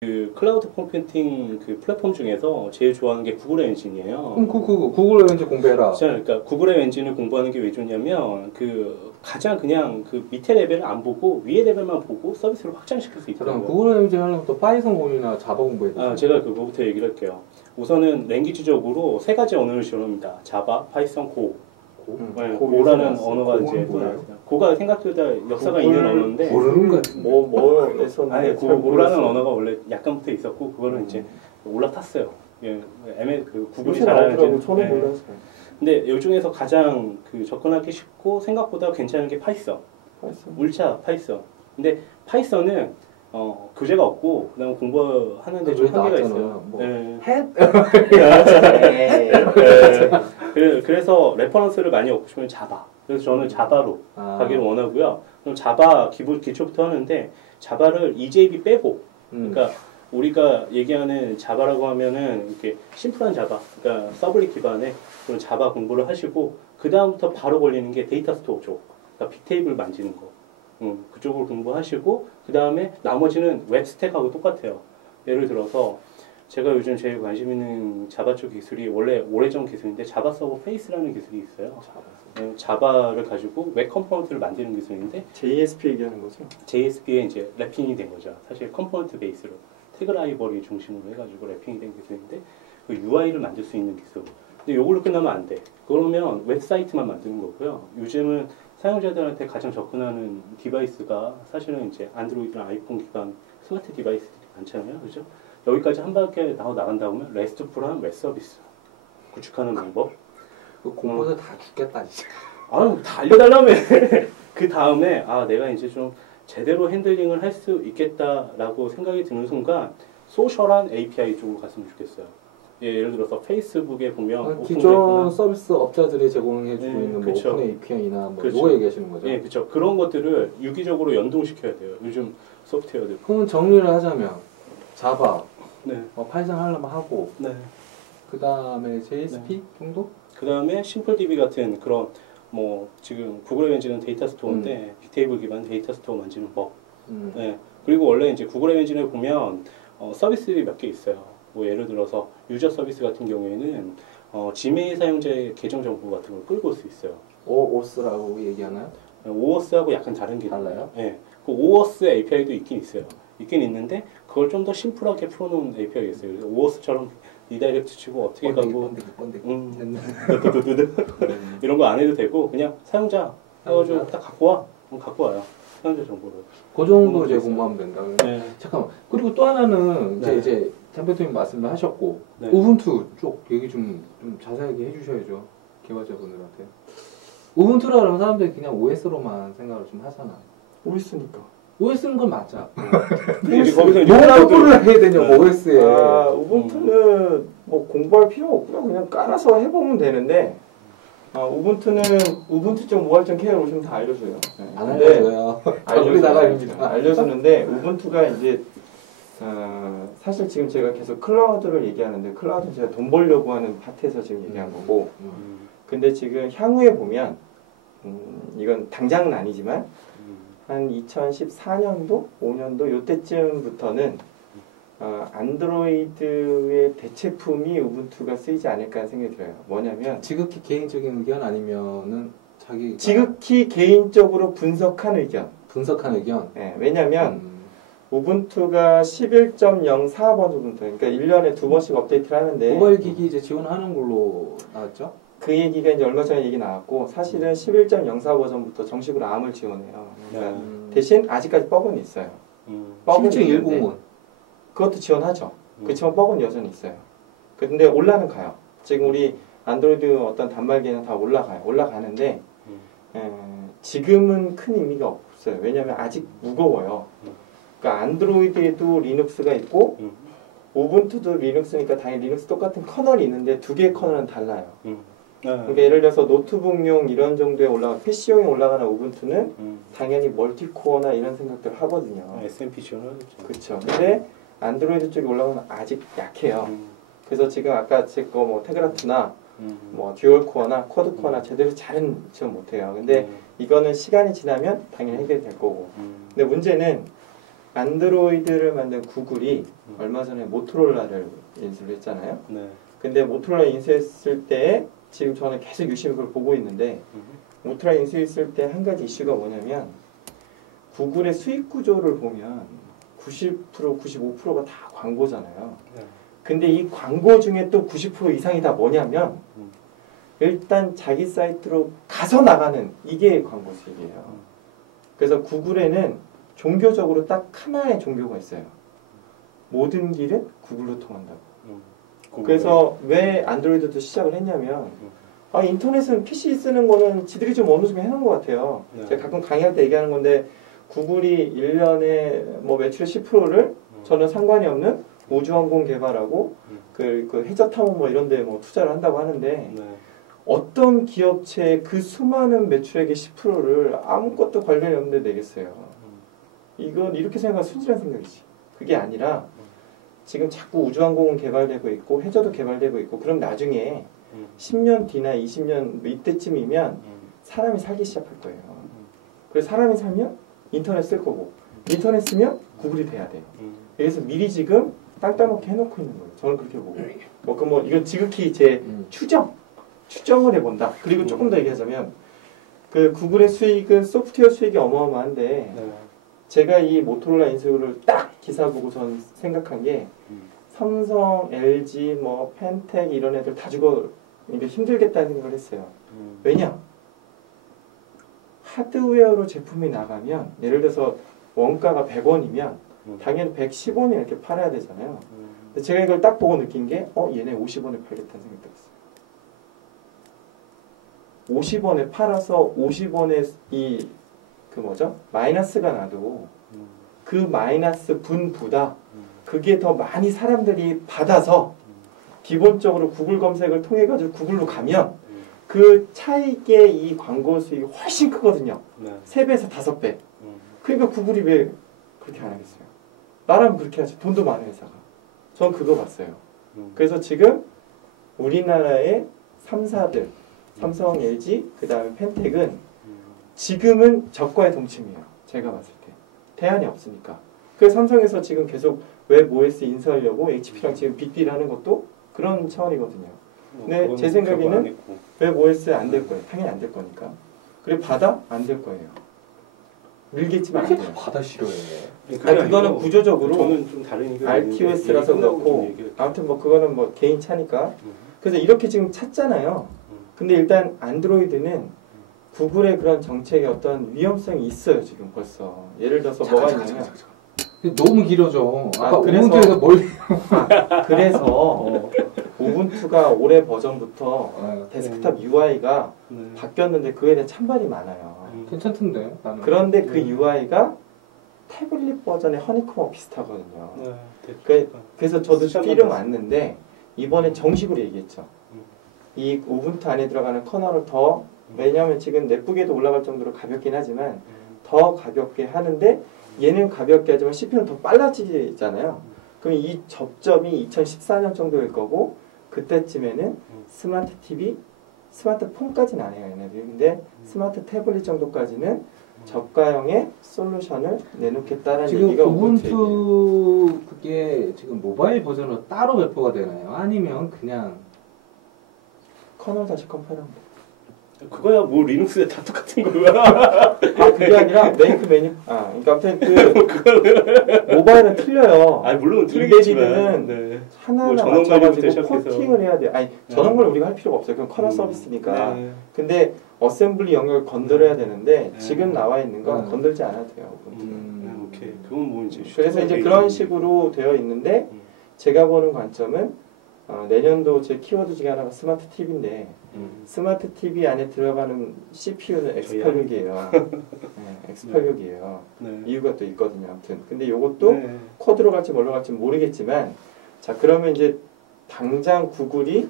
그 클라우드 컴퓨팅 그 플랫폼 중에서 제일 좋아하는 게 구글의 엔진이에요. 그럼 구글 엔진 공부해라. 그러니까 구글의 엔진을 공부하는 게 왜 좋냐면 그 가장 그냥 그 밑에 레벨을 안 보고 위에 레벨만 보고 서비스를 확장시킬 수 그럼 있더라고요. 구글 엔진 하려면 또 파이썬 공부나 자바 공부해야 돼. 제가 그거부터 얘기를 할게요. 우선은 랭귀지적으로 세 가지 언어를 지원합니다. 자바, 파이썬, 고. 네, 고라는 언어가 이제 또 나왔어요. 고가 생각보다 역사가 있는 언어인데 모르는 거 같은데. 뭐에서 아니 고라는 언어가 원래 약간부터 있었고 그거는 이제 올라탔어요. 예, 그 구글이 잘하는 저는 몰랐어요. 근데 요 중에서 가장 그 접근하기 쉽고 생각보다 괜찮은 게 파이썬. 울차 파이썬. 근데 파이썬은 교재가 없고 그다음 공부하는데 좀 한계가 있어요. 뭐 네. 네. 그래서 레퍼런스를 많이 얻고 싶으면 자바. 그래서 저는 자바로 가기를 원하고요. 그럼 자바 기초부터 하는데 자바를 EJB 빼고, 그러니까 우리가 얘기하는 자바라고 하면은 이렇게 심플한 자바, 그러니까 서블릿 기반의 그런 자바 공부를 하시고 그 다음부터 바로 걸리는 게 데이터 스토어 쪽, 그러니까 빅테이블 만지는 거, 그쪽으로 공부하시고 그 다음에 나머지는 웹 스택하고 똑같아요. 예를 들어서 제가 요즘 제일 관심 있는 자바 쪽 기술이 원래 오래전 기술인데 자바 서버 페이스라는 기술이 있어요. 자바를 가지고 웹 컴포넌트를 만드는 기술인데 JSP 얘기하는 거죠? JSP에 이제 랩핑이 된 거죠. 사실 컴포넌트 베이스로 태그 라이브러리 중심으로 해가지고 랩핑이 된 기술인데 그 UI를 만들 수 있는 기술. 근데 이걸로 끝나면 안 돼. 그러면 웹사이트만 만드는 거고요. 요즘은 사용자들한테 가장 접근하는 디바이스가 사실은 이제 안드로이드나 아이폰 기반 스마트 디바이스들이 많잖아요. 그죠? 여기까지 한 바퀴 나간 다음에 레스트풀한 웹 서비스 구축하는 방법. 그 공부해서 다 죽겠다 진짜. 아유, 다 알려달라며. 그 다음에 내가 이제 좀 제대로 핸들링을 할 수 있겠다라고 생각이 드는 순간 소셜한 API 쪽으로 갔으면 좋겠어요. 예를 들어서 페이스북에 보면 기존 서비스 업자들이 제공해주고 있는 뭐 그쵸. 오픈 API나 뭐 그쵸. 이거 얘기하시는 거죠? 예, 그렇죠. 그런 것들을 유기적으로 연동시켜야 돼요. 요즘 소프트웨어들. 그럼 정리를 하자면 자바, 네. 파이썬 하려면 하고 네. 그 다음에 JSP 정도? 그 다음에 심플DB 같은 그런 뭐 지금 구글 엔진은 데이터 스토어인데 빅테이블 기반 데이터 스토어 만지는 법. 네. 그리고 원래 이제 구글 엔진을 보면 서비스들이 몇 개 있어요. 뭐 예를 들어서 유저 서비스 같은 경우에는 지메일 사용자의 계정 정보 같은 걸 끌고 올 수 있어요. 오스라고 얘기하나요? 오어스하고 약간 다른 게 달라요? 네. 그 오어스 API도 있긴 있어요. 있긴 있는데 그걸 좀 더 심플하게 풀어놓은 API가 있어요. 그래서 오어스처럼 리다이렉트 치고 어떻게 가고 이런 거 안 해도 되고 그냥 사용자 해가지고 딱 갖고 와. 그럼 갖고 와요. 사용자 정보를. 그 정도 제공하면 된다. 네. 잠깐만. 그리고 또 하나는 네. 이제 템페토님 말씀을 하셨고 네. 우분투 쪽 얘기 좀 자세하게 해주셔야죠. 개발자분들한테. 우분투라 그러면 사람들이 그냥 OS로만 생각을 좀 하잖아. OS니까. OS는 건 맞아. 근데 이제 거기서 이제 뭘 공부를 해야 되냐고 네. OS에. 우분투는 뭐 공부할 필요 없고요. 그냥 깔아서 해보면 되는데 우분투는 우분투 쪽 모발점 케어 오시면 다 알려줘요. 네. 안 알려줘요. 우리 나가입니다. 알려주는데 우분투가 이제 사실 지금 제가 계속 클라우드를 얘기하는데 클라우드는 제가 돈 벌려고 하는 파트에서 지금 얘기한 거고 근데 지금 향후에 보면 이건 당장은 아니지만 한 2014년도, 5년도 요때쯤부터는 안드로이드의 대체품이 우분투가 쓰이지 않을까 하는 생각이 들어요. 뭐냐면 지극히 개인적인 의견 아니면은 자기 지극히 개인적으로 분석한 의견. 분석한 의견. 네, 왜냐면 우분투가 11.04 버전부터 그러니까 1년에 2번씩 업데이트를 하는데 모바일 기기 이제 지원하는 걸로 나왔죠? 그 얘기가 이제 얼마 전에 얘기 나왔고 사실은 11.04 버전부터 정식으로 ARM을 지원해요. 그러니까 대신 아직까지 버그는 있어요. 버그는 1710은 그것도 지원하죠. 그렇지만 버그는 여전히 있어요. 근데 올라는 가요. 지금 우리 안드로이드 어떤 단말기는 다 올라가요. 올라가는데 지금은 큰 의미가 없어요. 왜냐하면 아직 무거워요. 그러니까 안드로이드에도 리눅스가 있고 우분투도 리눅스니까 당연히 리눅스 똑같은 커널이 있는데 두 개의 커널은 달라요. 그러니까 예를 들어서 노트북용 이런 정도에 PC용에 올라가는 우분투는 당연히 멀티코어나 이런 생각들을 하거든요. SMP 지원하겠죠. 그렇죠. 근데 안드로이드 쪽에 올라가면 아직 약해요. 그래서 지금 아까 제 거 뭐 테그라트나 뭐 듀얼코어나 쿼드코어나 제대로 잘은 지원 못해요. 근데 이거는 시간이 지나면 당연히 해결이 될 거고. 근데 문제는 안드로이드를 만든 구글이 얼마 전에 모토로라를 인수를 했잖아요. 네. 근데 모토로라 인수했을 때 지금 저는 계속 유심히 그걸 보고 있는데 모토로라 인수했을 때 한 가지 이슈가 뭐냐면 구글의 수익 구조를 보면 90%, 95%가 다 광고잖아요. 네. 근데 이 광고 중에 또 90% 이상이 다 뭐냐면 일단 자기 사이트로 가서 나가는 이게 광고 수익이에요. 그래서 구글에는 종교적으로 딱 하나의 종교가 있어요. 모든 길은 구글로 통한다고. 그래서 왜 안드로이드도 시작을 했냐면 인터넷은 PC 쓰는 거는 지들이 좀 어느 정도 해놓은 것 같아요. 네. 제가 가끔 강의할 때 얘기하는 건데 구글이 1년에 뭐 매출의 10%를 저는 상관이 없는 우주항공 개발하고 그 해저 탐험 뭐 이런 데 뭐 투자를 한다고 하는데 네. 어떤 기업체의 그 수많은 매출액의 10%를 아무것도 관련이 없는데 내겠어요. 이건 이렇게 생각하면 순진한 생각이지. 그게 아니라 지금 자꾸 우주항공은 개발되고 있고 해저도 개발되고 있고 그럼 나중에 10년 뒤나 20년 이때쯤이면 사람이 살기 시작할 거예요. 그래서 사람이 살면 인터넷 쓸 거고 인터넷 쓰면 구글이 돼야 돼요. 그래서 미리 지금 땅 따먹게 해놓고 있는 거예요. 저는 그렇게 보고. 이건 지극히 제 추정을 해본다. 그리고 조금 더 얘기하자면 그 구글의 수익은 소프트웨어 수익이 어마어마한데 네. 제가 이 모토로라 인수를 딱 기사 보고선 생각한 게 삼성, LG, 뭐 펜텍 이런 애들 다 죽어 이게 힘들겠다는 생각을 했어요. 왜냐? 하드웨어로 제품이 나가면 예를 들어서 원가가 100원이면 당연히 110원에 이렇게 팔아야 되잖아요. 근데 제가 이걸 딱 보고 느낀 게 얘네 50원에 팔겠다는 생각이 들었어요. 50원에 팔아서 50원에 마이너스가 나도 그 마이너스 분보다 그게 더 많이 사람들이 받아서 기본적으로 구글 검색을 통해 가지고 구글로 가면 그 차익의 이 광고 수익이 훨씬 크거든요. 네. 3배에서 5배. 그러니까 구글이 왜 그렇게 안 하겠어요? 나라면 그렇게 하지. 돈도 많은 회사가. 전 그거 봤어요. 그래서 지금 우리나라의 3사들 삼성, LG, 그 다음에 펜텍은 지금은 적과의 동침이에요. 제가 봤을 때. 대안이 없으니까. 그래서 삼성에서 지금 계속 웹 OS 인수하려고 HP랑 지금 빅딜 하는 것도 그런 차원이거든요. 근데 제 생각에는 웹 OS 안 될 거예요. 당연히 안 될 거니까. 그리고 바다? 안 될 거예요. 밀겠지만 안 돼요. 바다 싫어해. 그거는 구조적으로 저는 좀 다른 의견이 RTOS라서 그렇고 아무튼 뭐 그거는 뭐 개인 차니까. 그래서 이렇게 지금 찾잖아요. 근데 일단 안드로이드는 구글의 그런 정책에 어떤 위험성이 있어요. 지금 벌써. 예를 들어서 뭐가 있냐면 너무 길어져. 아까 그래서 우분투에서 뭘 그래서 우분투가 올해 버전부터 데스크탑 UI가 바뀌었는데 그에 대한 찬반이 많아요. 괜찮던데 나는. 그런데 그 UI가 태블릿 버전의 허니콤하고 비슷하거든요. 그래서 저도 필름 왔는데 이번에 정식으로 얘기했죠. 이 우분투 안에 들어가는 커널을 더 왜냐하면 지금 넷북에도 올라갈 정도로 가볍긴 하지만 더 가볍게 하는데 얘는 가볍게 하지만 CPU는 더 빨라지잖아요. 그럼 이 접점이 2014년 정도일 거고 그때쯤에는 스마트 TV, 스마트폰까지는 안 해요. 얘네들이. 근데 스마트 태블릿 정도까지는 저가형의 솔루션을 내놓겠다라는 지금 얘기가 우분투 그게 지금 모바일 버전으로 따로 배포가 되나요? 아니면 그냥 커널 다시 컴파일하면 돼. 그거야 뭐 리눅스에 다 똑같은 거야. 그게 아니라 메이크 메뉴. 그러니까 아무튼 그 모바일은 틀려요. 물론 틀리겠지만 네. 하나하나 맞춰가지고 포팅을 해야 돼. 저런 걸 우리가 할 필요가 없어요. 그건 커널 서비스니까. 근데 어셈블리 영역을 건드려야 되는데 지금 나와 있는 건 건들지 않아도 돼요. 오케이. 그건 뭐 이제 그래서 이제 그런 식으로 되어 있는데 제가 보는 관점은 내년도 제 키워드 중에 하나가 스마트 TV인데 스마트 TV 안에 들어가는 CPU는 X86이에요. 네, X86이에요. 이유가 또 있거든요. 아무튼 근데 이것도 코드로 갈지 뭘로 갈지 모르겠지만 자 그러면 이제 당장 구글이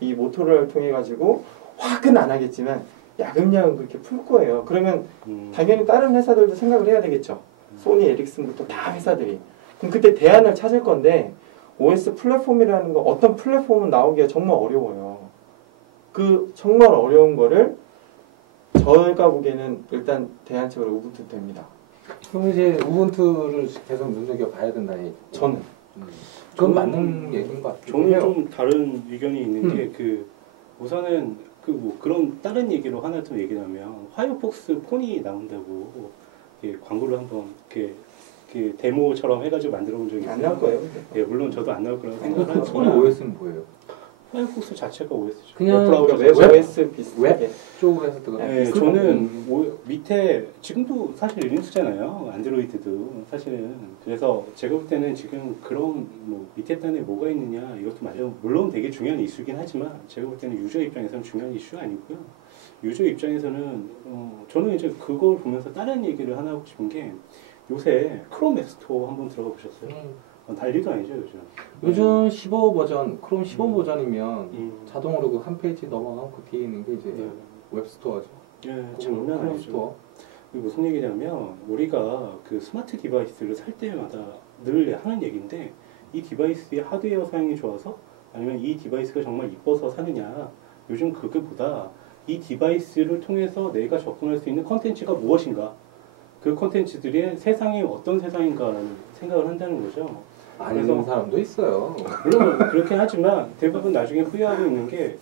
이 모토로라를 통해 가지고 확은 안 하겠지만 야금야금 그렇게 풀 거예요. 그러면 당연히 다른 회사들도 생각을 해야 되겠죠. 소니, 에릭슨부터 다 회사들이. 그럼 그때 대안을 찾을 건데 OS 플랫폼이라는 거 어떤 플랫폼은 나오기가 정말 어려워요. 그 정말 어려운 거를 저희가 보기에는 일단 대안책으로 우분투 됩니다. 그럼 이제 우분투를 계속 눈여겨봐야 된다니. 저는. 그건 맞는 얘기인 것 같아요. 저는 좀 다른 의견이 있는 게 우선은 뭐 그런 다른 얘기로 하나 더 얘기하면 파이어폭스 폰이 나온다고 광고를 한번 이렇게 데모처럼 해가지고 만들어 본 적이 있어요. 안 나올 거예요. 예, 물론 저도 안 나올 거라고 생각을 폰의 하지만 OS는 뭐예요? 파이어폭스 자체가 OS죠. 그냥 웹 OS 비슷하게. 웹 쪽으로 해서 뜨거든요. 네, 저는 밑에 지금도 사실 리눅스잖아요. 안드로이드도 사실은. 그래서 제가 볼 때는 지금 그런 뭐 밑에 단에 뭐가 있느냐 이것도 물론 되게 중요한 이슈긴 하지만 제가 볼 때는 유저 입장에서는 중요한 이슈가 아니고요. 유저 입장에서는 저는 이제 그걸 보면서 다른 얘기를 하나 하고 싶은 게 요새 크롬 앱스토어 한번 들어가 보셨어요? 난리도 아니죠 요즘. 요즘 15 버전, 크롬 15 버전이면 자동으로 그 한 페이지 넘어가고 그 뒤에 있는 게 이제 웹스토어죠. 예, 장난 아니죠. 스토어. 무슨 얘기냐면 우리가 그 스마트 디바이스를 살 때마다 늘 하는 얘기인데 이 디바이스의 하드웨어 사용이 좋아서 아니면 이 디바이스가 정말 이뻐서 사느냐 요즘 그거보다 이 디바이스를 통해서 내가 접근할 수 있는 컨텐츠가 무엇인가 그 컨텐츠들이 세상이 어떤 세상인가라는 생각을 한다는 거죠. 아는 사람도 있어요. 물론 그렇긴 하지만 대부분 나중에 후회하고 있는 게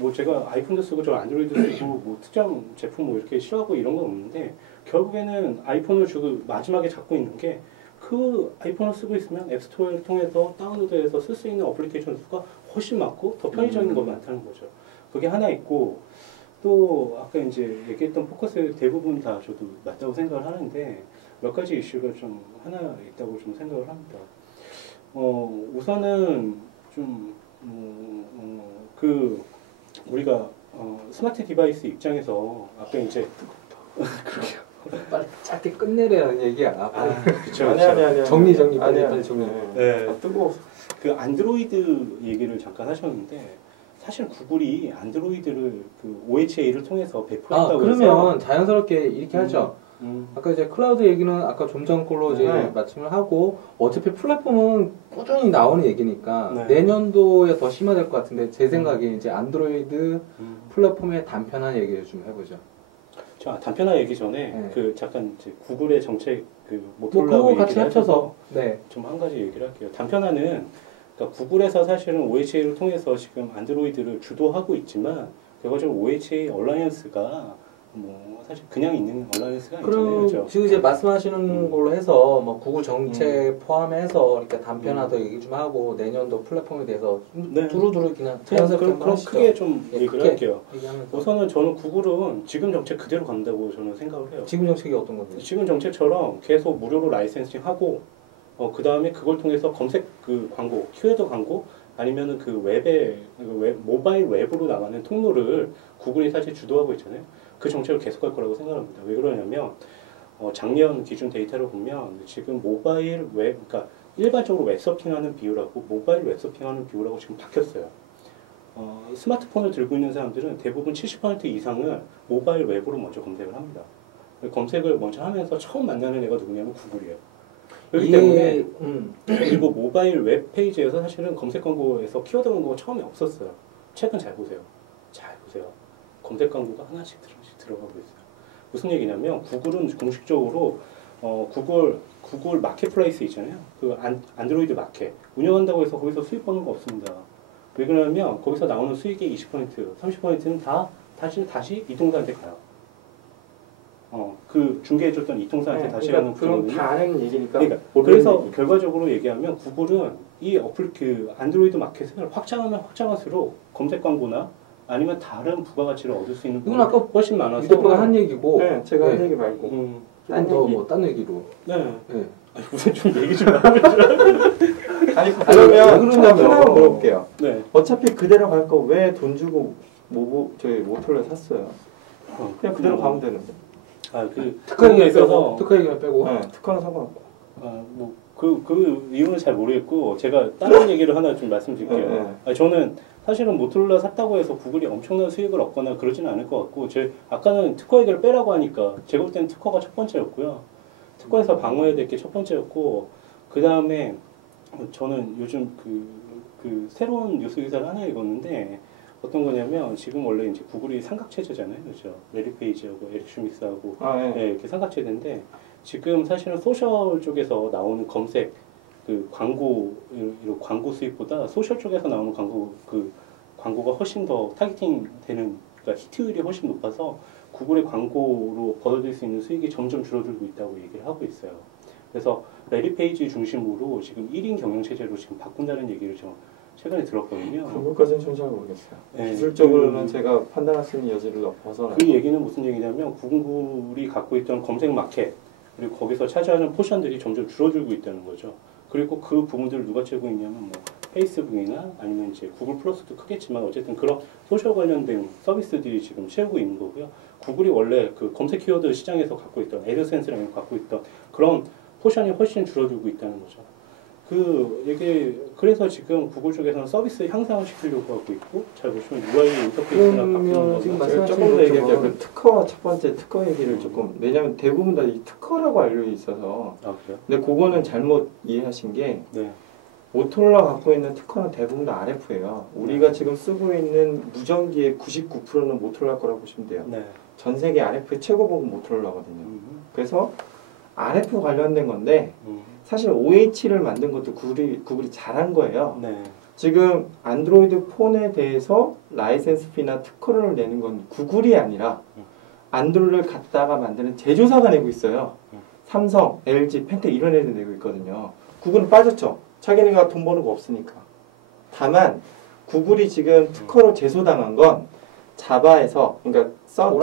뭐 제가 아이폰도 쓰고 저 안드로이드 쓰고 뭐 특정 제품 뭐 이렇게 싫어하고 이런 건 없는데 결국에는 아이폰을 주고 마지막에 잡고 있는 게 그 아이폰을 쓰고 있으면 앱스토어를 통해서 다운로드해서 쓸 수 있는 어플리케이션 수가 훨씬 많고 더 편의적인 거 많다는 거죠. 그게 하나 있고 또 아까 이제 얘기했던 포커스 대부분 다 저도 맞다고 생각을 하는데 몇 가지 이슈가 좀 하나 있다고 좀 생각을 합니다. 우선은 좀 우리가 스마트 디바이스 입장에서 아까 이제 그러게요. 빨리 짧게 끝내려는 얘기야. 그쵸. 아니. 정리 빨리 정리. 네. 뜨거워. 그 안드로이드 얘기를 잠깐 하셨는데 사실 구글이 안드로이드를 그 OHA를 통해서 배포했다고 그러면 해서 자연스럽게 이렇게 하죠. 아까 이제 클라우드 얘기는 아까 좀 전 걸로 이제 말씀을 하고 어차피 플랫폼은 꾸준히 나오는 얘기니까 내년도에 더 심화될 것 같은데 제 생각에 이제 안드로이드 플랫폼의 단편한 얘기를 좀 해보죠. 자, 단편화 얘기 전에 그 잠깐 이제 구글의 정책 그 모토로라 그거 같이 합쳐서 좀 한 가지 얘기를 할게요. 단편화는 그러니까 구글에서 사실은 OHA를 통해서 지금 안드로이드를 주도하고 있지만 결과적으로 OHA 얼라이언스가 뭐 사실 그냥 있는 얼라이언스가 아니잖아요. 그렇죠? 지금 이제 말씀하시는 걸로 해서 뭐 구글 정책 포함해서 이렇게 단편화도 얘기 좀 하고 내년도 플랫폼에 대해서 두루두루 그냥 자연스럽게 그럼 크게 좀 얘기를 할게요. 얘기하면서. 우선은 저는 구글은 지금 정책 그대로 간다고 저는 생각을 해요. 지금 정책이 어떤 건데? 지금 정책처럼 계속 무료로 라이센싱 하고 그 다음에 그걸 통해서 검색 그 광고, 키워드 광고 아니면은 그 모바일 웹으로 나가는 통로를 구글이 사실 주도하고 있잖아요. 그 정책을 계속할 거라고 생각합니다. 왜 그러냐면 작년 기준 데이터를 보면 지금 모바일 웹, 그러니까 일반적으로 웹서핑하는 비율하고 모바일 웹서핑하는 비율하고 지금 바뀌었어요. 스마트폰을 들고 있는 사람들은 대부분 70% 이상을 모바일 웹으로 먼저 검색을 합니다. 검색을 먼저 하면서 처음 만나는 애가 누구냐면 구글이에요. 그렇기 때문에 그리고 모바일 웹 페이지에서 사실은 검색 광고에서 키워드 광고가 처음에 없었어요. 최근 잘 보세요. 검색 광고가 하나씩 들어가고 있어요. 무슨 얘기냐면 구글은 공식적으로 구글 마켓플레이스 있잖아요. 그 안드로이드 마켓 운영한다고 해서 거기서 수익 버는 거 없습니다. 왜 그러냐면 거기서 나오는 수익의 20%, 30%는 다시 이통사한테 가요. 그 중개해줬던 이통사한테 다시 가는 그럼 다 아는 얘기니까. 그래서 결과적으로 얘기하면 구글은 이 안드로이드 마켓을 확장하면 확장할수록 검색 광고나 아니면 다른 부가가치를 얻을 수 있는 이건 아까 훨씬 많아서 유대표가 한 얘기고 제가 한 얘기 말고 딴 얘기로 무슨 좀 얘기 좀 해보죠. 아니 그러면 하나 그러냐면 물어볼게요. 어차피 그대로 갈 거 왜 돈 주고 저희 모토를 샀어요? 그냥 그대로 가면 되는데. 특허 얘기만 빼고 특허는 상관없고. 그 이유는 잘 모르겠고 제가 다른 얘기를 하나 좀 말씀드릴게요. 저는 사실은 모토로라 샀다고 해서 구글이 엄청난 수익을 얻거나 그러지는 않을 것 같고 아까는 특허 얘기를 빼라고 하니까 제가 볼 때는 특허가 첫 번째였고요. 특허에서 방어해야 될 게 첫 번째였고 그 다음에 저는 요즘 그 새로운 뉴스 기사를 하나 읽었는데 어떤 거냐면 지금 원래 이제 구글이 삼각체제잖아요, 그렇죠? 레리 페이지하고 에릭 슈미스하고 이렇게 삼각체제인데 지금 사실은 소셜 쪽에서 나오는 검색 그 광고 수익보다 소셜 쪽에서 나오는 광고가 훨씬 더 타겟팅 되는, 그러니까 히트율이 훨씬 높아서 구글의 광고로 벌어들일 수 있는 수익이 점점 줄어들고 있다고 얘기를 하고 있어요. 그래서 레리 페이지 중심으로 지금 1인 경영 체제로 지금 바꾼다는 얘기를 저 최근에 들었거든요. 그것까지는 좀 잘 모르겠어요. 네, 기술적으로는 제가 판단할 수 있는 여지를 벗어나. 그 얘기는 무슨 얘기냐면 구글이 갖고 있던 검색 마켓 그리고 거기서 차지하는 포션들이 점점 줄어들고 있다는 거죠. 그리고 그 부분들을 누가 채우고 있냐면 뭐 페이스북이나 아니면 이제 구글 플러스도 크겠지만 어쨌든 그런 소셜 관련된 서비스들이 지금 채우고 있는 거고요. 구글이 원래 그 검색 키워드 시장에서 갖고 있던 애드센스랑 갖고 있던 그런 포션이 훨씬 줄어들고 있다는 거죠. 그래서 지금 구글 쪽에서는 서비스 향상을 시키려고 하고 있고, 잘 보시면 UI 인터페이스나 바꾸는 지금 제가 조금 더 얘기할게요. 그 특허, 첫 번째 특허 얘기를 조금, 왜냐면 대부분 다 이 특허라고 알려 있어서. 아, 그래요? 근데 그거는 잘못 이해하신 게, 네. 모토로라 갖고 있는 특허는 대부분 다 RF예요. 우리가 지금 쓰고 있는 무전기의 99%는 모토로라 거라고 보시면 돼요. 네. 전 세계 RF의 최고봉은 모토로라거든요. 그래서 RF 관련된 건데, 사실 OH를 만든 것도 구글이 잘한 거예요. 네. 지금 안드로이드 폰에 대해서 라이센스 피나 특허를 내는 건 구글이 아니라 안드로이드를 갖다가 만드는 제조사가 내고 있어요. 삼성, LG, 펜텍 이런 애들 내고 있거든요. 구글은 빠졌죠. 자기네가 돈 버는 거 없으니까. 다만 구글이 지금 특허로 제소당한 건 자바에서, 그러니까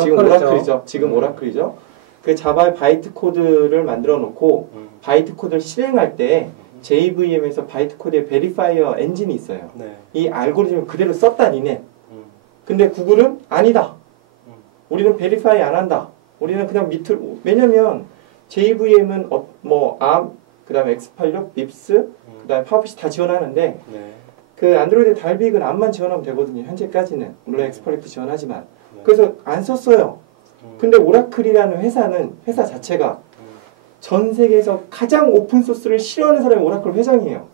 지금 오라클이죠. 지금 오라클이죠. 그 자바의 바이트 코드를 만들어 놓고 바이트 코드를 실행할 때 JVM에서 바이트 코드의 베리파이어 엔진이 있어요. 네. 이 알고리즘을 그대로 썼다 니네. 근데 구글은 아니다. 우리는 베리파이 안 한다. 우리는 그냥 밑으로, 왜냐면 JVM은 ARM, 그 다음에 X86, 립스, 그 다음에 파워피시 다 지원하는데 네. 그 안드로이드 달빅은 암만 지원하면 되거든요. 현재까지는. 물론 X86도 지원하지만. 그래서 안 썼어요. 근데 오라클이라는 회사 자체가 전 세계에서 가장 오픈소스를 싫어하는 사람이 오라클 회장이에요.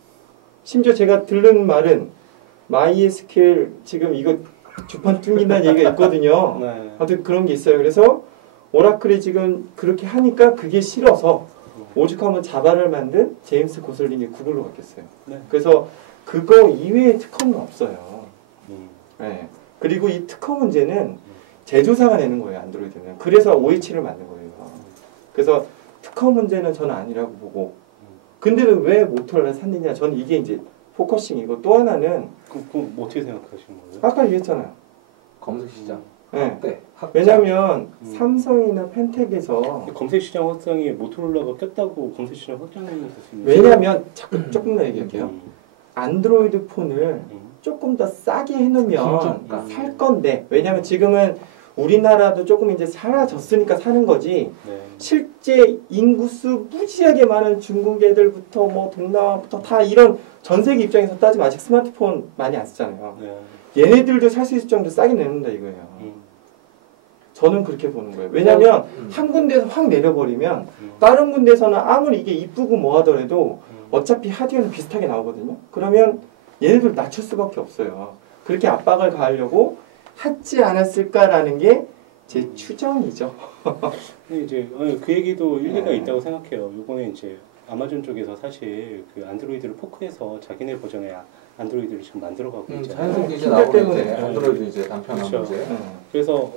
심지어 제가 들은 말은 MySQL 지금 이거 주판 튕긴다는 얘기가 있거든요. 네. 아무튼 그런 게 있어요. 그래서 오라클이 지금 그렇게 하니까 그게 싫어서 오죽하면 자바를 만든 제임스 고슬링이 구글로 바뀌었어요. 네. 그래서 그거 이외의 특허는 없어요. 네. 그리고 이 특허 문제는 제조사가 내는 거예요, 안드로이드는. 그래서 OH를 만든 거예요. 그래서 특허 문제는 저는 아니라고 보고. 근데도 왜 모토로라를 샀느냐? 저는 이게 이제 포커싱이고, 또 하나는 그럼 어떻게 생각하시는 거예요? 아까 얘기했잖아요. 검색 시장. 네. 확대. 왜냐면 삼성이나 펜텍에서 검색 시장 확장이 모토로라가 꼈다고 검색 시장 확장하는 수 있는. 왜냐면 조금 더 얘기할게요. 안드로이드 폰을 조금 더 싸게 해놓으면 살 건데, 왜냐면 지금은 우리나라도 조금 이제 사라졌으니까 사는 거지. 네. 실제 인구수 무지하게 많은 중국 애들부터 뭐 동남아부터 다 이런 전 세계 입장에서 따지면 아직 스마트폰 많이 안 쓰잖아요. 네. 얘네들도 살 수 있을 정도 싸게 내놓는다 이거예요. 저는 그렇게 보는 거예요. 왜냐면 한 군데에서 확 내려버리면 다른 군데에서는 아무리 이게 이쁘고 뭐 하더라도 어차피 하드웨어는 비슷하게 나오거든요. 그러면 얘네들 낮출 수밖에 없어요. 그렇게 압박을 가하려고 하지 않았을까라는 게 제 추정이죠. 근데 이제 그 얘기도 일리가 있다고 생각해요. 이번에 이제 아마존 쪽에서 사실 그 안드로이드를 포크해서 자기네 버전의 안드로이드를 지금 만들어가고 있잖아요. 자연스럽게 이제 나오는 이제 안드로이드 이제 단편화 그렇죠. 문제. 그래서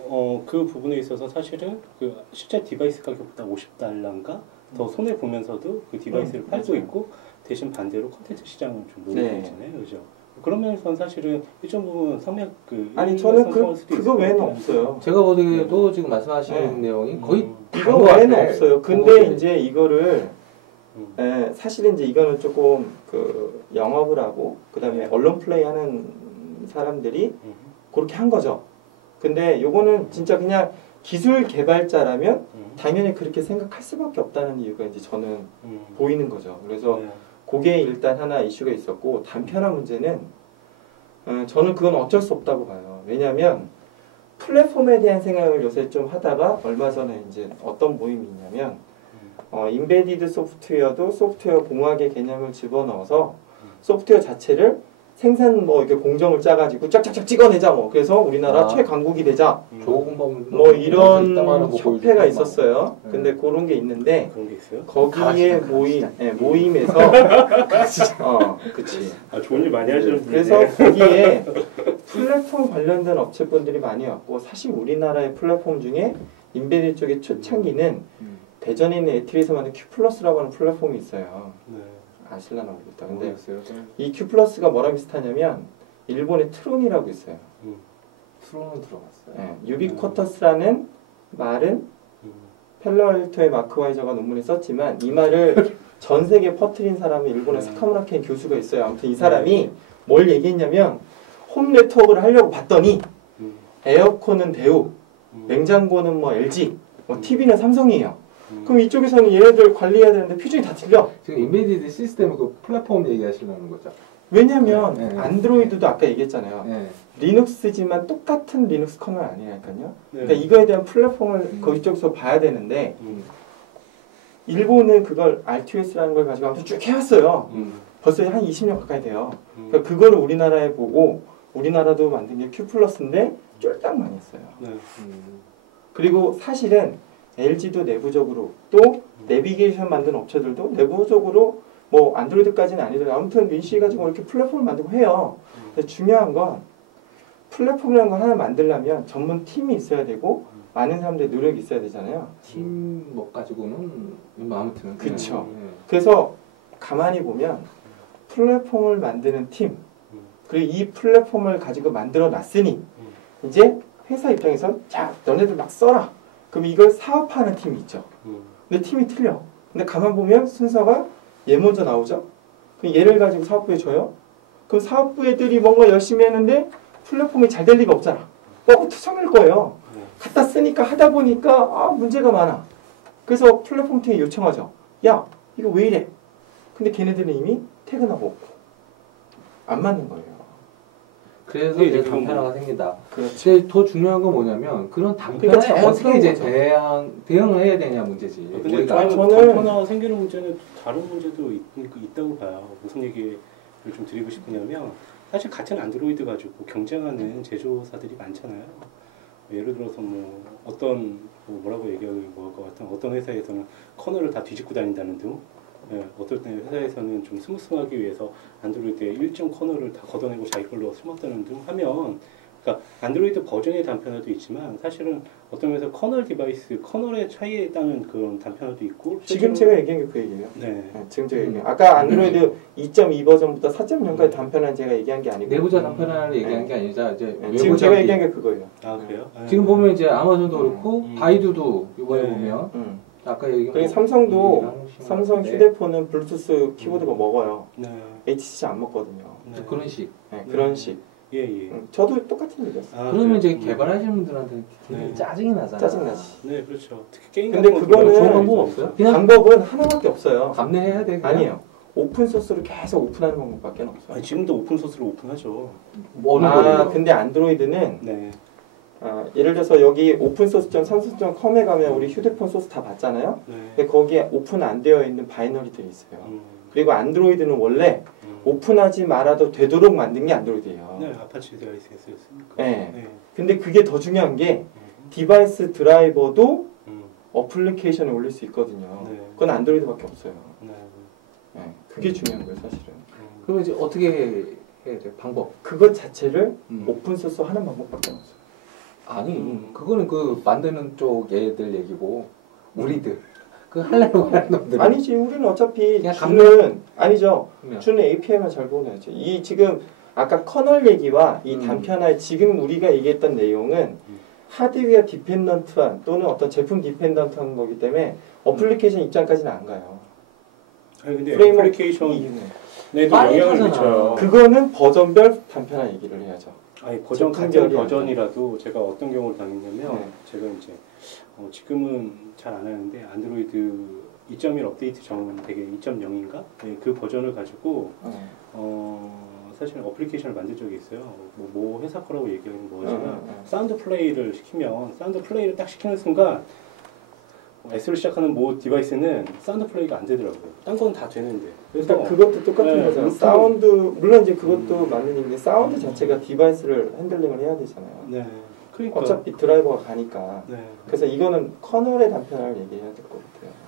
그 부분에 있어서 사실은 그 실제 디바이스 가격보다 $50인가 더 손해 보면서도 그 디바이스를 팔고 있고, 대신 반대로 콘텐츠 시장을 좀 노리고 있잖아요, 그죠? 그런 면에서는 사실은 일정 부분 성맥 아니 저는 그거 외에는 없어요. 제가 보기에도 지금 말씀하시는 내용이 거의 이거 외에는 없어요. 근데 이제 이거를 사실은 이제 이거는 조금 그 영업을 하고 그다음에 언론 플레이하는 사람들이 그렇게 한 거죠. 근데 요거는 진짜 그냥 기술 개발자라면 당연히 그렇게 생각할 수밖에 없다는 이유가 이제 저는 보이는 거죠. 그래서 그게 일단 하나 이슈가 있었고, 단편화 문제는 저는 그건 어쩔 수 없다고 봐요. 왜냐하면 플랫폼에 대한 생각을 요새 좀 하다가 얼마 전에 이제 어떤 모임이 있냐면 인베디드 소프트웨어도 소프트웨어 공학의 개념을 집어넣어서 소프트웨어 자체를 생산 뭐 이렇게 공정을 짜가지고 쫙쫙쫙 찍어내자 뭐 그래서 우리나라 최강국이 되자 뭐 이런 협회가 있었어요. 근데 그런 게 있는데 그런 게 있어요? 거기에 모임에서 그치. 좋은 일 많이 하시는 그래서 거기에 플랫폼 관련된 업체분들이 많이 왔고 사실 우리나라의 플랫폼 중에 인베디드 쪽의 초창기는 대전에 있는 에트리에서 만든 큐플러스라고 하는 플랫폼이 있어요. 네. 아실라나 모르겠다. 근데 이 큐플러스가 뭐랑 비슷하냐면 일본의 트론이라고 있어요. 트론은 들어갔어요. 네. 유비쿼터스라는 말은 펠러알토의 마크 와이저가 논문에 썼지만 이 말을 전 세계에 퍼뜨린 사람이 일본의 사카무라 켄 교수가 있어요. 아무튼 이 사람이 뭘 얘기했냐면 홈 네트워크를 하려고 봤더니 에어컨은 대우, 냉장고는 뭐 LG, 뭐 TV는 삼성이에요. 그럼 이쪽에서는 얘네들 관리해야 되는데 표준이 다 틀려. 지금 인베디드 시스템 그 플랫폼 얘기하시려는 거죠? 왜냐면 안드로이드도 아까 얘기했잖아요. 리눅스지만 똑같은 리눅스 커널 아니라니까요. 그러니까 이거에 대한 플랫폼을 거기쪽에서 봐야 되는데 일본은 그걸 RTOS라는 걸 가지고 아무튼 쭉 해왔어요. 벌써 한 20년 가까이 돼요. 그러니까 그걸 우리나라에 보고 우리나라도 만든 게 큐플러스인데 쫄딱 많이 했어요. 그리고 사실은 LG도 내부적으로 또 내비게이션 만든 업체들도 내부적으로 뭐 안드로이드까지는 아니더라도 아무튼 민씨 가지고 이렇게 플랫폼을 만들고 해요. 근데 중요한 건 플랫폼이라는 거 하나 만들려면 전문 팀이 있어야 되고 많은 사람들의 노력이 있어야 되잖아요. 팀 뭐 가지고는 아무튼 그렇죠. 그래서 가만히 보면 플랫폼을 만드는 팀 그리고 이 플랫폼을 가지고 만들어 놨으니 이제 회사 입장에서 자 너네들 막 써라. 그럼 이걸 사업하는 팀이 있죠. 근데 팀이 틀려. 근데 가만 보면 순서가 얘 먼저 나오죠. 그럼 얘를 가지고 사업부에 줘요. 그럼 사업부 애들이 뭔가 열심히 했는데 플랫폼이 잘 될 리가 없잖아. 너무 투성일 거예요. 갖다 쓰니까 하다 보니까 문제가 많아. 그래서 플랫폼 팀이 요청하죠. 야 이거 왜 이래? 근데 걔네들은 이미 퇴근하고 없고 안 맞는 거예요. 그래서 이제 단편화가 생긴다. 그렇죠. 근데 더 중요한 건 뭐냐면 그런 단편화에 어떻게 이제 대응을 해야 되냐 문제지. 근데 단편화 생기는 문제는 다른 문제도 있다고 봐요. 무슨 얘기를 좀 드리고 싶으냐면 사실 같은 안드로이드 가지고 경쟁하는 제조사들이 많잖아요. 예를 들어서 뭐 어떤 뭐라고 얘기하기 뭐할 것 같은 어떤 회사에서는 커널을 다 뒤집고 다닌다는 등 어떨 때는 회사에서는 좀 스무스하기 위해서 안드로이드의 일정 커널을 다 걷어내고 자기 걸로 심었다는 등 하면 그러니까 안드로이드 버전의 단편화도 있지만 사실은 어떤 면에서 커널 디바이스, 커널의 차이에 따른 그런 단편화도 있고 지금 제가 얘기한 게 그 얘기예요. 네. 지금 제가 얘기한 아까 안드로이드 2.2 버전부터 4.0까지 단편화는 제가 얘기한 게 아니고 내부자 단편화를 얘기한 게 아니라 이제 지금 제가 얘기한 게 그거예요. 아 그래요? 지금 보면 이제 아마존도 그렇고 바이두도 이번에 보면 아까 얘기한 삼성도 삼성 휴대폰은 블루투스 키보드가 먹어요. HTC 안 먹거든요. 그런 식. 그런 식. 예. 저도 똑같은 얘기였어요. 그러면 이제 개발하시는 분들한테 굉장히 짜증이 나잖아요. 짜증나지. 네, 그렇죠. 특히 게임 근데 그거는 좋은 방법 없어요? 방법은 하나밖에 없어요. 감내해야 돼. 아니에요. 오픈 소스를 계속 오픈하는 방법밖에 없어요. 지금도 오픈 소스로 오픈하죠. 근데 안드로이드는 예를 들어서 여기 opensource.samsung.com에 가면 우리 휴대폰 소스 다 봤잖아요. 근데 거기에 오픈 안 되어 있는 바이너리들이 있어요. 그리고 안드로이드는 원래 오픈하지 말아도 되도록 만든 게 안드로이드예요. 네, 아파치 디바이스였으니까. 네. 근데 그게 더 중요한 게 디바이스 드라이버도 어플리케이션에 올릴 수 있거든요. 그건 안드로이드밖에 없어요. 그게 중요한 거예요, 사실은. 그럼 이제 어떻게 해야 돼요? 방법? 그것 자체를 오픈소스 하는 방법밖에 없어요. 아니, 그거는 그 만드는 쪽 애들 얘기고 우리들 그 하려고 하는 놈들 아니지. 우리는 어차피 주는 아니죠. 주는 API만 잘 보내야죠. 이 지금 아까 커널 얘기와 이 단편화의 지금 우리가 얘기했던 내용은 하드웨어 디펜던트한 또는 어떤 제품 디펜던트한 거기 때문에 어플리케이션 입장까지는 안 가요. 아니 근데 어플리케이션에도 영향을 미쳐요. 그거는 버전별 단편화 얘기를 해야죠. 아니 버전 같은 버전이라도 제가 어떤 경우를 당했냐면 제가 이제 지금은 잘 안 하는데 안드로이드 2.1 업데이트 전 되게 2.0인가 그 버전을 가지고 사실 어플리케이션을 만든 적이 있어요. 뭐 회사 거라고 얘기하는 거지만 사운드 플레이를 시키면 사운드 플레이를 딱 시키는 순간 S로 시작하는 모 디바이스는 사운드 플레이가 안 되더라고요. 딴 건 다 되는데. 그래서 그것도 똑같은 거잖아요. 사운드 물론 이제 그것도 맞는 얘기인데 사운드 자체가 디바이스를 핸들링을 해야 되잖아요. 네. 그러니까. 어차피 드라이버가 가니까. 네. 그래서 이거는 커널의 단편을 얘기해야 될 것 같아요.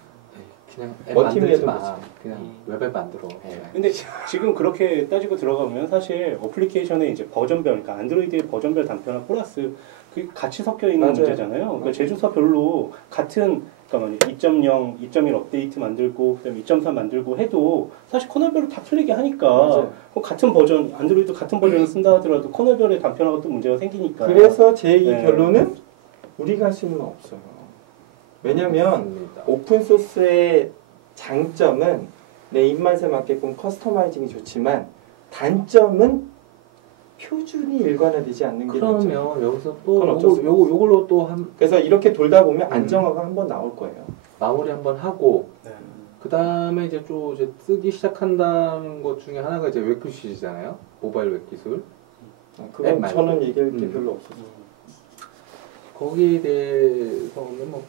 그냥 앱 만들지 마. 그냥 웹앱 만들어. 근데 지금 그렇게 따지고 들어가면 사실 어플리케이션의 이제 버전별, 그러니까 안드로이드의 버전별 단편화 플러스 그 같이 섞여 있는 맞아요. 문제잖아요. 그러니까 제조사별로 같은 그러니까 2.0, 2.1 업데이트 만들고 그다음에 2.3 만들고 해도 사실 커널별로 다 틀리게 하니까 같은 버전 안드로이드 같은 버전을 쓴다 하더라도 커널별의 단편화가 또 문제가 생기니까. 그래서 제 이 결론은 우리가 할 수 있는 건 없어요. 왜냐면 오픈소스의 장점은 내 입맛에 맞게끔 커스터마이징이 좋지만 단점은 표준이 일관화되지 않는 게 그러면 단점. 여기서 또 요걸로 또 그래서 이렇게 돌다 보면 안정화가 한번 나올 거예요. 마무리 한번 하고 그 다음에 이제 좀 이제 쓰기 시작한다는 것 중에 하나가 이제 웹 기술이잖아요. 모바일 웹 기술. 그건 저는 얘기할 게 별로 없어요. 거기에 대해서는 뭐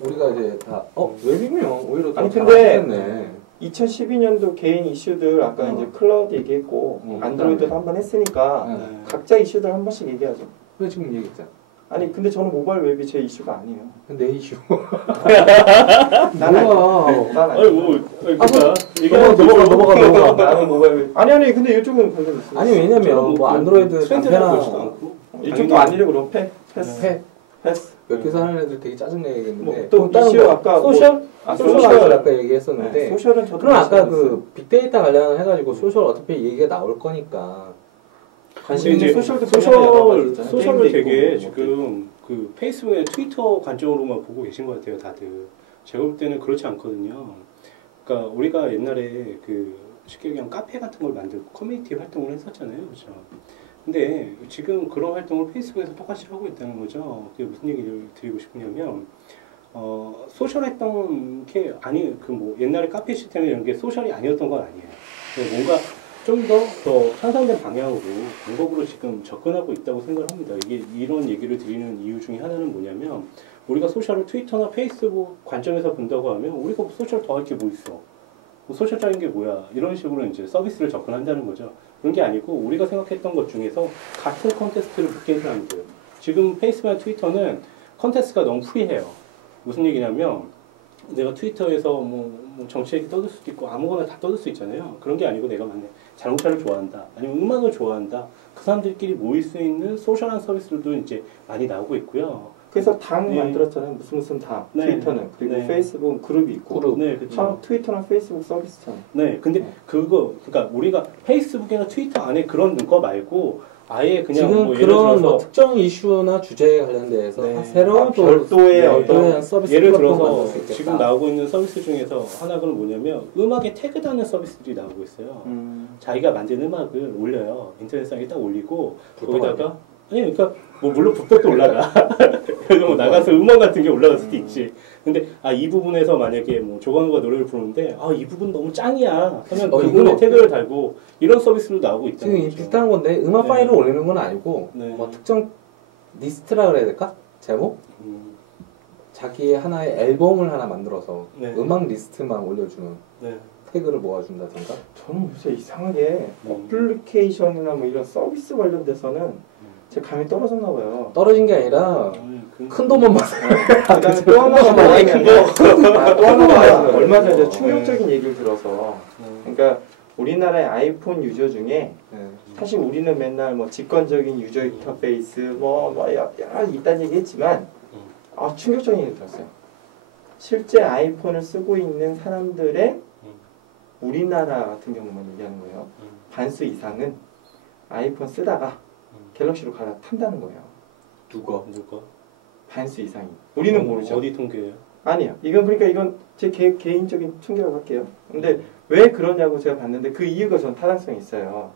우리가 이제 다 웹이면 오히려 더 아니 근데 잘하겠네. 2012년도 개인 이슈들 아까 이제 클라우드 얘기했고 안드로이드도 한번 했으니까 각자 이슈들 한 번씩 얘기하죠. 왜 지금 얘기했잖아. 아니 근데 저는 모바일 웹이 제 이슈가 아니에요. 내 이슈. 난 아니에요. 넘어가. 나는 모바일 웹. 아니 근데 이쪽은 관련 있어요. 아니 왜냐면 뭐 안드로이드 단편화 이쪽도 아니래 그럼 패스. 몇 개 사는 애들 되게 짜증내겠는데. 뭐 또 이슈 아까 소셜? 소셜 아까 얘기했었는데. 네, 소셜은 저도. 그럼 아까 그 빅데이터 관련해가지고 소셜 어차피 얘기가 나올 거니까. 관심 이제 소셜도 소셜을 되게 지금 그 페이스북에 트위터 관점으로만 보고 계신 것 같아요, 다들. 제가 볼 때는 그렇지 않거든요. 그러니까 우리가 옛날에 그 쉽게 얘기하면 카페 같은 걸 만들고 커뮤니티 활동을 했었잖아요, 그렇죠? 근데 지금 그런 활동을 페이스북에서 똑같이 하고 있다는 거죠. 그게 무슨 얘기를 드리고 싶으냐면, 소셜했던 게 아니 그 뭐 옛날에 카페 시스템 이런 게 소셜이 아니었던 건 아니에요. 뭔가 좀 더 향상된 방향으로 방법으로 지금 접근하고 있다고 생각을 합니다. 이게 이런 얘기를 드리는 이유 중에 하나는 뭐냐면 우리가 소셜을 트위터나 페이스북 관점에서 본다고 하면 우리가 소셜 더 할 게 뭐 있어? 뭐 소셜적인 게 뭐야? 이런 식으로 이제 서비스를 접근한다는 거죠. 그런 게 아니고 우리가 생각했던 것 중에서 같은 컨테스트를 붙게 해서 안 돼요. 지금 페이스북이나 트위터는 컨테스트가 너무 프리해요. 무슨 얘기냐면 내가 트위터에서 뭐 정치 얘기 떠들 수도 있고 아무거나 다 떠들 수 있잖아요. 그런 게 아니고 내가 만약 자동차를 좋아한다, 아니면 음악을 좋아한다, 그 사람들끼리 모일 수 있는 소셜한 서비스들도 이제 많이 나오고 있고요. 그래서 당 만들었잖아요. 무슨 당. 트위터는. 그리고 페이스북은 그룹이 있고. 네, 그렇죠. 트위터랑 페이스북 서비스잖아요. 네, 근데 그러니까 우리가 페이스북이나 트위터 안에 그런 거 말고 아예 그냥 지금 뭐 그런 뭐 특정 이슈나 주제에 관련돼서 새로운 별도의 어떤 서비스 예를 들어서 지금 나오고 있는 서비스 중에서 하나가 뭐냐면 음악에 태그다는 서비스들이 나오고 있어요. 자기가 만든 음악을 올려요. 인터넷상에 딱 올리고 거기다가 그러니까 뭐 물론 북벽도 올라가. 그래서 뭐 나가서 음원 같은 게 올라갈 수도 있지. 근데 이 부분에서 만약에 뭐 조광우가 노래를 부르는데 이 부분 너무 짱이야 하면 그 부분에 태그를 달고 이런 서비스도 나오고 있다는 지금 거죠. 비슷한 건데 음악 파일을 올리는 건 아니고 뭐 특정 리스트라 그래야 될까? 제목? 자기의 하나의 앨범을 하나 만들어서 음악 리스트만 올려주는 태그를 모아준다든가. 저는 요새 이상하게 어플리케이션이나 뭐 이런 서비스 관련돼서는 제 감이 떨어졌나 봐요. 떨어진 게 아니라 큰 돈만 받아요. 그다음에 또 하나가 얼마 전에 충격적인 얘기를 들어서 그러니까 우리나라의 아이폰 유저 중에 사실 우리는 맨날 뭐 직관적인 유저 인터페이스 뭐 여러 이딴 얘기했지만 충격적인 얘기를 들었어요. 실제 아이폰을 쓰고 있는 사람들의 우리나라 같은 경우만 얘기하는 거예요. 반수 이상은 아이폰 쓰다가 갤럭시로 갈아탄다는 거예요. 누가? 반수 이상이. 우리는 모르죠. 어디 통계예요? 아니요. 이건 제 개인적인 충격을 할게요. 근데 왜 그러냐고 제가 봤는데 그 이유가 전 타당성이 있어요.